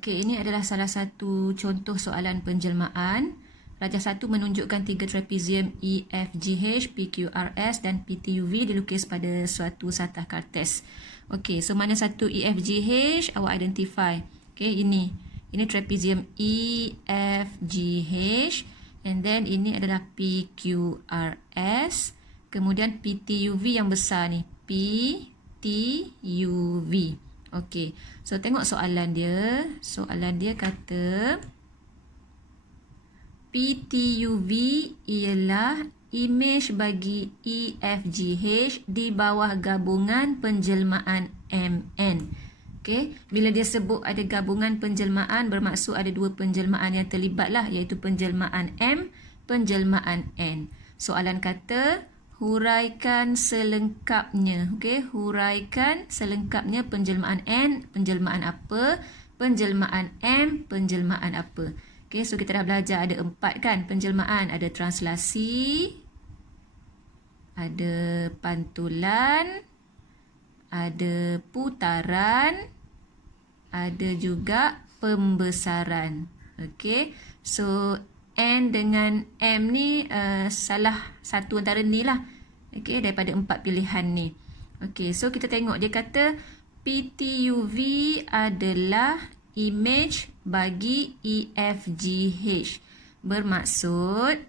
Okey, ini adalah salah satu contoh soalan penjelmaan. Rajah 1 menunjukkan 3 trapezium EFGH, PQRS dan PTUV dilukis pada suatu satah kartes. Okey, so mana satu EFGH awak identify. Okey, ini trapezium EFGH, and then ini adalah PQRS. Kemudian PTUV yang besar ni, PTUV. Okey, so tengok soalan dia. Soalan dia kata PTUV ialah imej bagi EFGH di bawah gabungan penjelmaan MN. Okey, bila dia sebut ada gabungan penjelmaan, bermaksud ada dua penjelmaan yang terlibat lah, iaitu penjelmaan M, penjelmaan N. Soalan kata huraikan selengkapnya. Okey, huraikan selengkapnya penjelmaan N, penjelmaan apa, penjelmaan M, penjelmaan apa. Okey, so kita dah belajar ada 4 kan penjelmaan. Ada translasi, ada pantulan, ada putaran, ada juga pembesaran. Okey, so N dengan M ni salah satu antara ni lah. Okey, daripada 4 pilihan ni. Okey, so kita tengok dia kata PTUV adalah imej bagi EFGH. Bermaksud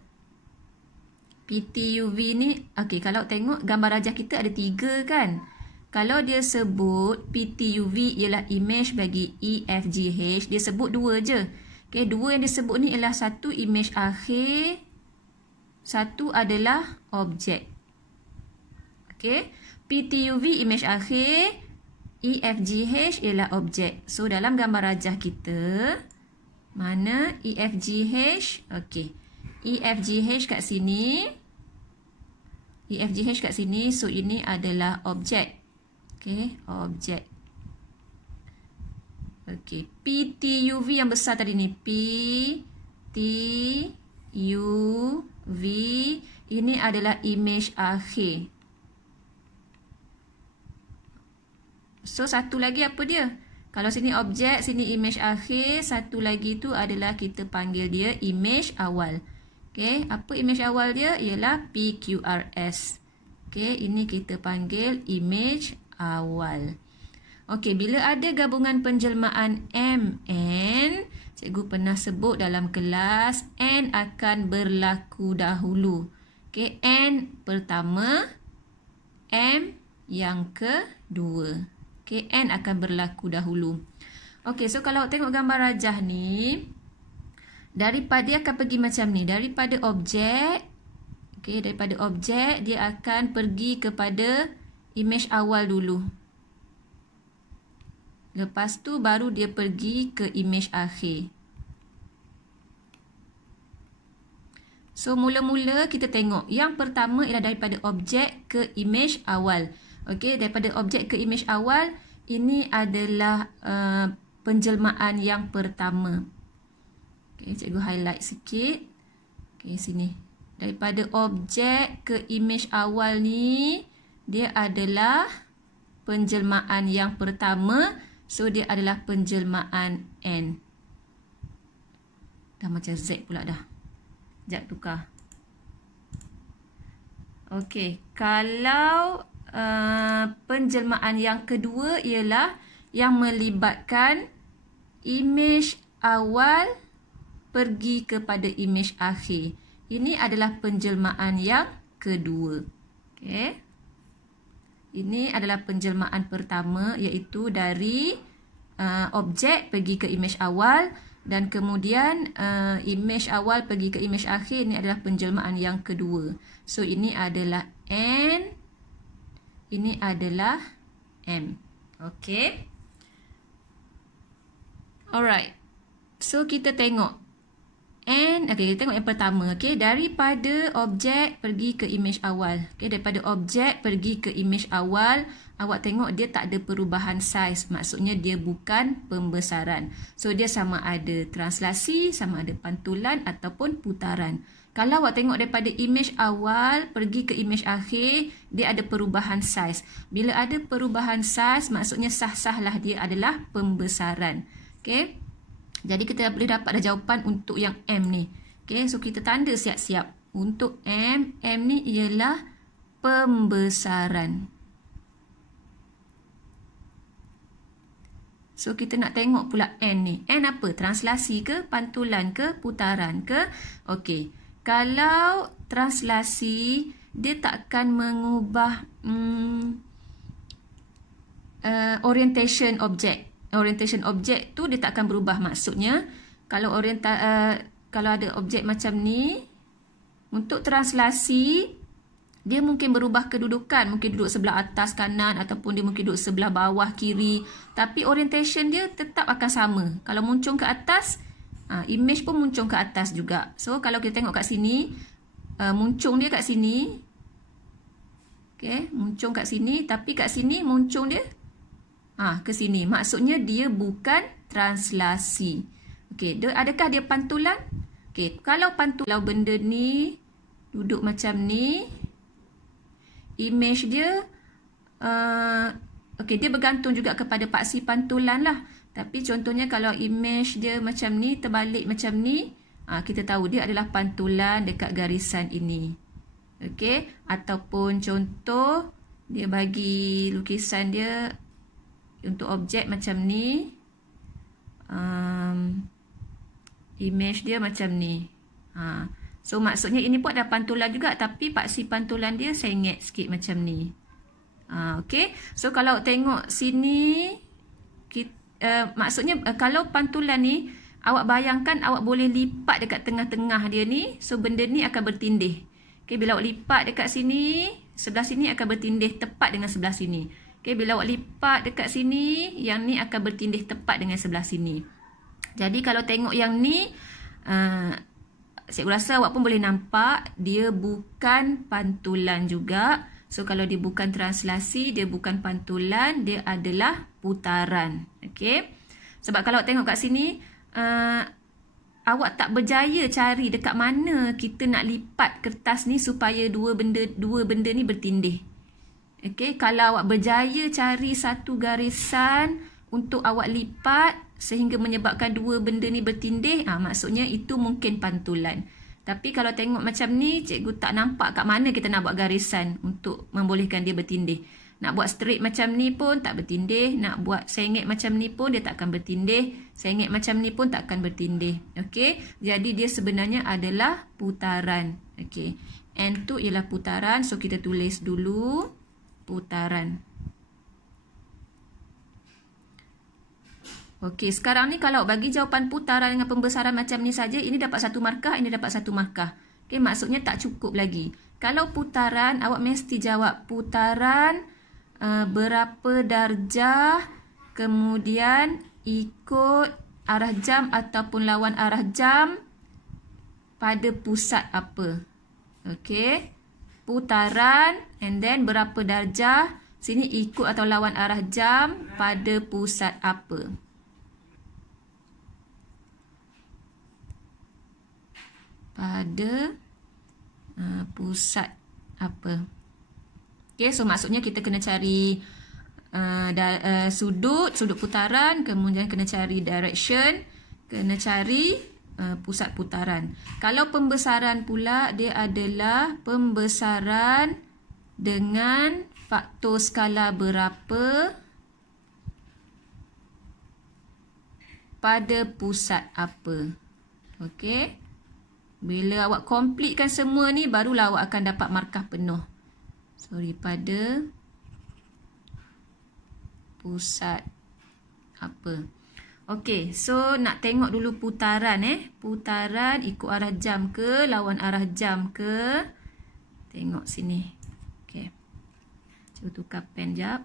PTUV ni, okey, kalau tengok gambar rajah kita ada 3 kan. Kalau dia sebut PTUV ialah imej bagi EFGH, dia sebut 2 je. Okey, 2 yang disebut ni ialah satu imej akhir, satu adalah objek. Okey, PTUV imej akhir, EFGH ialah objek. So dalam gambar rajah kita, mana EFGH? Okey, EFGH kat sini. EFGH kat sini, so ini adalah objek. Okey, objek. Okey, PTUV yang besar tadi ni, PTUV, ini adalah imej akhir. So satu lagi apa dia? Kalau sini objek, sini imej akhir, satu lagi tu adalah kita panggil dia imej awal. Okey, apa imej awal dia? Ialah PQRS. Okey, ini kita panggil imej awal. Okey, bila ada gabungan penjelmaan MN, cikgu pernah sebut dalam kelas, N akan berlaku dahulu. Okey, N pertama, M yang kedua. Okey, N akan berlaku dahulu. Okey, so kalau tengok gambar rajah ni, daripada dia akan pergi macam ni, daripada objek, okey, daripada objek dia akan pergi kepada imej awal dulu. Lepas tu baru dia pergi ke imej akhir. So mula-mula kita tengok yang pertama ialah daripada objek ke imej awal. Okey, daripada objek ke imej awal, ini adalah penjelmaan yang pertama. Okey, cikgu highlight sikit. Okey, sini. Daripada objek ke imej awal ni, dia adalah penjelmaan yang pertama. So, dia adalah penjelmaan N. Dah macam Z pula dah. Sekejap tukar. Okey, kalau penjelmaan yang kedua ialah yang melibatkan imej awal pergi kepada imej akhir. Ini adalah penjelmaan yang kedua. Okey. Ini adalah penjelmaan pertama, iaitu dari objek pergi ke imej awal, dan kemudian imej awal pergi ke imej akhir. Ini adalah penjelmaan yang kedua. So ini adalah N, ini adalah M. Okey. Alright. So kita tengok N, okey, kita tengok yang pertama. Okey, daripada objek pergi ke imej awal. Okey, daripada objek pergi ke imej awal, awak tengok dia tak ada perubahan saiz. Maksudnya dia bukan pembesaran. So dia sama ada translasi, sama ada pantulan ataupun putaran. Kalau awak tengok daripada imej awal pergi ke imej akhir, dia ada perubahan saiz. Bila ada perubahan saiz, maksudnya sah-sahlah dia adalah pembesaran. Okey. Jadi kita boleh dapat dah jawapan untuk yang M ni. Okay, so kita tanda siap-siap. Untuk M ni ialah pembesaran. So kita nak tengok pula N ni. N apa? Translasi ke? Pantulan ke? Putaran ke? Okey. Kalau translasi, dia takkan mengubah orientation object. Orientation object tu dia takkan berubah. Maksudnya kalau kalau ada objek macam ni, untuk translasi dia mungkin berubah kedudukan, mungkin duduk sebelah atas kanan ataupun dia mungkin duduk sebelah bawah kiri, tapi orientation dia tetap akan sama. Kalau muncung ke atas, image pun muncung ke atas juga. So kalau kita tengok kat sini, muncung dia kat sini. Okey, muncung kat sini, tapi kat sini muncung dia ke sini. Maksudnya dia bukan translasi. Okey, adakah dia pantulan? Okey, kalau pantulan, kalau benda ni duduk macam ni, image dia okey, dia bergantung juga kepada paksi pantulan lah. Tapi contohnya kalau image dia macam ni, terbalik macam ni, kita tahu dia adalah pantulan dekat garisan ini. Okey, ataupun contoh dia bagi lukisan dia untuk objek macam ni, image dia macam ni. So maksudnya ini pun ada pantulan juga, tapi paksi pantulan dia sengit sikit macam ni. Okey. So kalau tengok sini, maksudnya kalau pantulan ni, awak bayangkan awak boleh lipat dekat tengah-tengah dia ni. So benda ni akan bertindih. Okey, bila awak lipat dekat sini, sebelah sini akan bertindih tepat dengan sebelah sini. Okey, bila awak lipat dekat sini, yang ni akan bertindih tepat dengan sebelah sini. Jadi kalau tengok yang ni, cikgu rasa awak pun boleh nampak dia bukan pantulan juga. So kalau dia bukan translasi, dia bukan pantulan, dia adalah putaran. Okey. Sebab kalau awak tengok kat sini, awak tak berjaya cari dekat mana kita nak lipat kertas ni supaya dua benda ni bertindih. Okey, kalau awak berjaya cari satu garisan untuk awak lipat sehingga menyebabkan dua benda ni bertindih, maksudnya itu mungkin pantulan. Tapi kalau tengok macam ni, cikgu tak nampak kat mana kita nak buat garisan untuk membolehkan dia bertindih. Nak buat straight macam ni pun tak bertindih, nak buat sengit macam ni pun dia tak akan bertindih, sengit macam ni pun tak akan bertindih. Okey, jadi dia sebenarnya adalah putaran. Okey, N tu ialah putaran, so kita tulis dulu putaran. Okey, sekarang ni kalau bagi jawapan putaran dengan pembesaran macam ni saja, ini dapat 1 markah, ini dapat 1 markah. Okey, maksudnya tak cukup lagi. Kalau putaran, awak mesti jawab putaran berapa darjah, kemudian ikut arah jam ataupun lawan arah jam pada pusat apa. Okey, putaran and then berapa darjah, sini ikut atau lawan arah jam pada pusat apa. Pada pusat apa. Okay, so maksudnya kita kena cari sudut putaran, kemudian kena cari direction, kena cari pusat putaran. Kalau pembesaran pula, dia adalah pembesaran dengan faktor skala berapa pada pusat apa. Okey. Bila awak completekan semua ni, barulah awak akan dapat markah penuh. Pada pusat apa. Okey, so nak tengok dulu putaran. Putaran ikut arah jam ke, lawan arah jam ke. Tengok sini. Okey. Cuba tukar pen jap.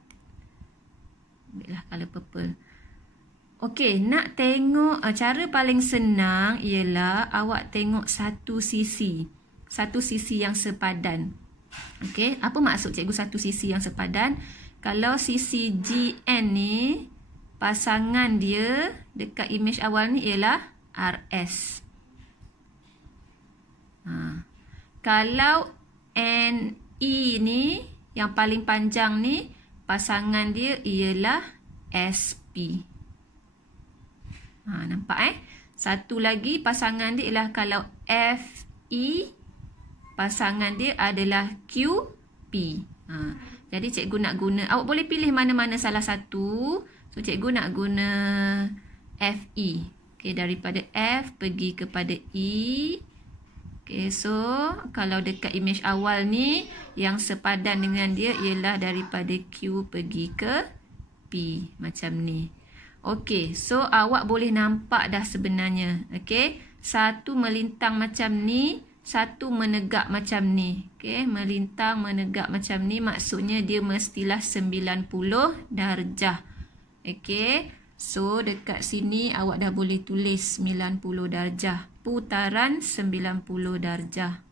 Ambillah colour purple. Okey, nak tengok, cara paling senang ialah awak tengok satu sisi yang sepadan. Okey, apa maksud cikgu satu sisi yang sepadan? Kalau sisi GN ni, pasangan dia dekat image awal ni ialah RS. Kalau NE ni, yang paling panjang ni, pasangan dia ialah SP. Nampak Satu lagi pasangan dia ialah kalau FE, pasangan dia adalah QP. Jadi cikgu nak guna, awak boleh pilih mana-mana salah satu. So cikgu nak guna FE. Okay, daripada F pergi kepada E. Okay, so kalau dekat image awal ni, yang sepadan dengan dia ialah daripada Q pergi ke P. Macam ni. Okay, so awak boleh nampak dah sebenarnya. Okay, satu melintang macam ni, satu menegak macam ni. Okay, melintang, menegak macam ni, maksudnya dia mestilah 90 darjah. Okay, so dekat sini awak dah boleh tulis 90 darjah. Putaran 90 darjah.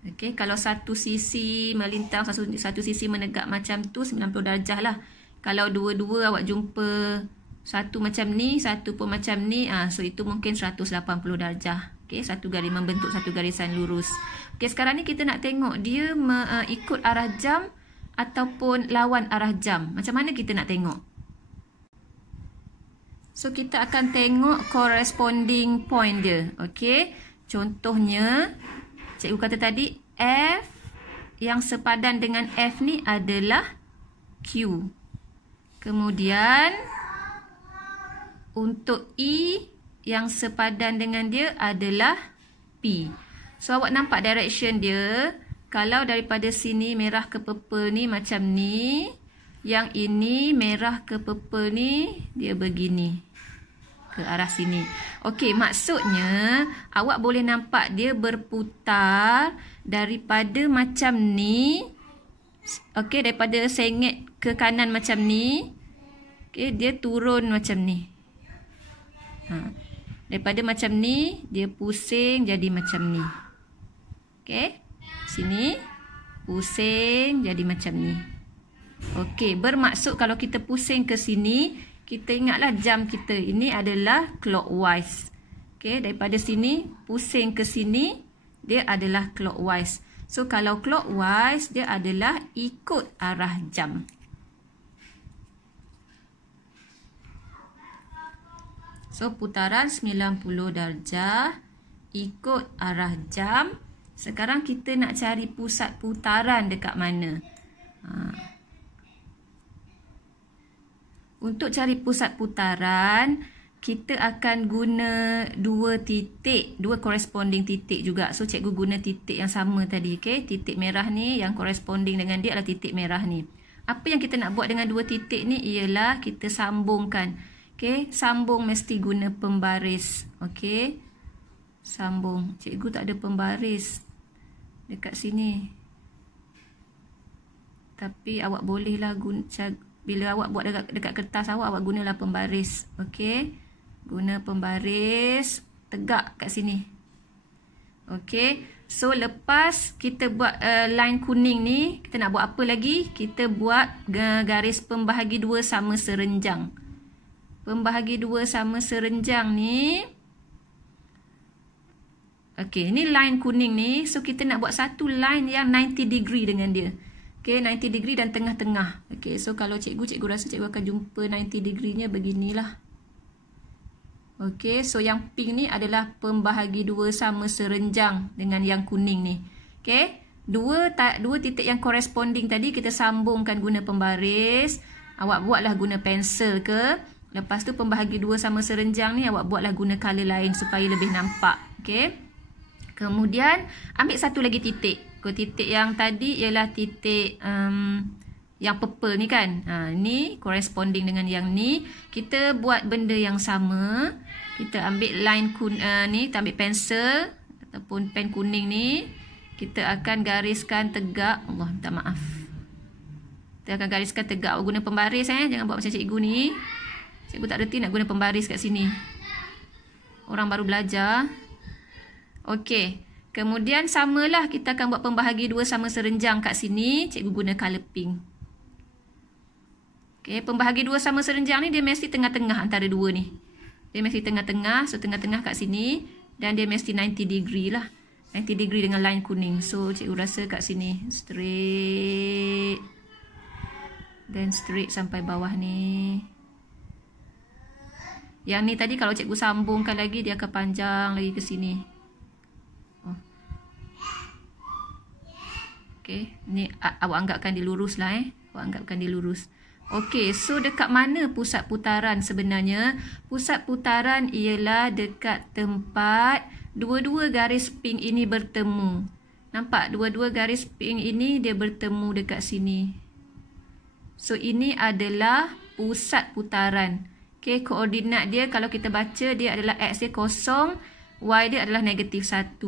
Okay, kalau satu sisi melintang, satu sisi menegak macam tu 90 darjah lah. Kalau dua-dua awak jumpa satu macam ni, satu pun macam ni, so itu mungkin 180 darjah. Okay, satu garis membentuk satu garisan lurus. Okay, sekarang ni kita nak tengok dia ikut arah jam ataupun lawan arah jam. Macam mana kita nak tengok? So, kita akan tengok corresponding point dia. Okay, contohnya cikgu kata tadi, F yang sepadan dengan F ni adalah Q. Kemudian, untuk E yang sepadan dengan dia adalah P. So, awak nampak direction dia. Kalau daripada sini merah ke purple ni macam ni. Yang ini merah ke purple ni, dia begini. Ke arah sini. Okey, maksudnya awak boleh nampak dia berputar daripada macam ni. Okey, daripada sengit ke kanan macam ni. Okey, dia turun macam ni. Daripada macam ni, dia pusing jadi macam ni. Okey, sini pusing jadi macam ni. Okey, bermaksud kalau kita pusing ke sini, kita ingatlah jam kita ini adalah clockwise. Okey, daripada sini pusing ke sini, dia adalah clockwise. So, kalau clockwise, dia adalah ikut arah jam. So, putaran 90 darjah ikut arah jam. Sekarang kita nak cari pusat putaran dekat mana? Untuk cari pusat putaran, kita akan guna dua corresponding titik juga. So, cikgu guna titik yang sama tadi. Okay? Titik merah ni yang corresponding dengan dia adalah titik merah ni. Apa yang kita nak buat dengan dua titik ni ialah kita sambungkan. Okay? Sambung mesti guna pembaris. Okay? Sambung. Cikgu tak ada pembaris dekat sini. Tapi awak bolehlah guna. Bila awak buat dekat kertas awak gunalah pembaris. Okey. Guna pembaris tegak kat sini. Okey. So, lepas kita buat line kuning ni, kita nak buat apa lagi? Kita buat garis pembahagi dua sama serenjang. Pembahagi dua sama serenjang ni. Okey, ni line kuning ni. So, kita nak buat satu line yang 90 degree dengan dia. Okay, 90 degree dan tengah-tengah. Okay, so kalau cikgu rasa cikgu akan jumpa 90 degree-nya beginilah. Okay, so yang pink ni adalah pembahagi dua sama serenjang dengan yang kuning ni. Okay, dua titik yang corresponding tadi kita sambungkan guna pembaris. Awak buatlah guna pensel ke. Lepas tu pembahagi dua sama serenjang ni awak buatlah guna color lain supaya lebih nampak. Okay. Kemudian ambil satu lagi titik. Titik yang tadi ialah titik yang purple ni kan. Ni corresponding dengan yang ni. Kita buat benda yang sama. Kita ambil line ni, kita ambil pensel ataupun pen kuning ni. Kita akan gariskan tegak. Allah minta maaf. Kita akan gariskan tegak. Guna pembaris jangan buat macam cikgu ni. Cikgu tak reti nak guna pembaris kat sini. Orang baru belajar. Okey. Kemudian samalah kita akan buat pembahagi dua sama serenjang kat sini. Cikgu guna color pink. Okey, pembahagi dua sama serenjang ni dia mesti tengah-tengah antara dua ni. Dia mesti tengah-tengah. So, tengah-tengah kat sini. Dan dia mesti 90 degree lah. 90 degree dengan line kuning. So, cikgu rasa kat sini. Straight. Then straight sampai bawah ni. Yang ni tadi kalau cikgu sambungkan lagi, dia akan panjang lagi ke sini. Okay, ni awak anggapkan dia lurus lah Awak anggapkan dia lurus. Okay, so dekat mana pusat putaran sebenarnya? Pusat putaran ialah dekat tempat dua-dua garis pink ini bertemu. Nampak? Dua-dua garis pink ini dia bertemu dekat sini. So, ini adalah pusat putaran. Okay, koordinat dia kalau kita baca dia adalah X dia 0, Y dia adalah negatif 1.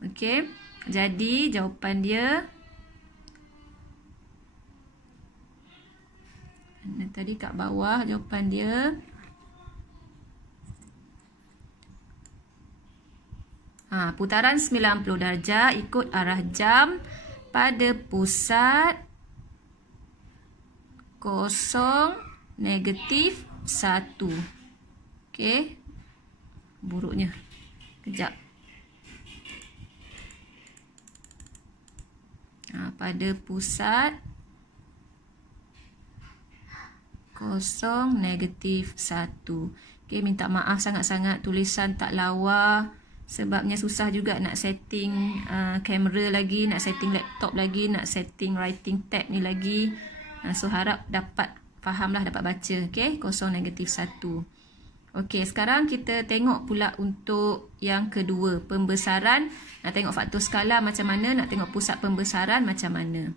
Okay, jadi jawapan dia tadi kat bawah jawapan dia putaran 90 darjah ikut arah jam pada pusat 0, negatif 1. Okey. Buruknya. Kejap. Pada pusat 0, negatif 1. Okay, minta maaf sangat-sangat tulisan tak lawa. Sebabnya susah juga nak setting kamera lagi, nak setting laptop lagi, nak setting writing tab ni lagi. So harap dapat fahamlah, dapat baca. Okay, 0, negatif 1. Okay, sekarang kita tengok pula untuk yang kedua, pembesaran. Nak tengok faktor skala macam mana, nak tengok pusat pembesaran macam mana.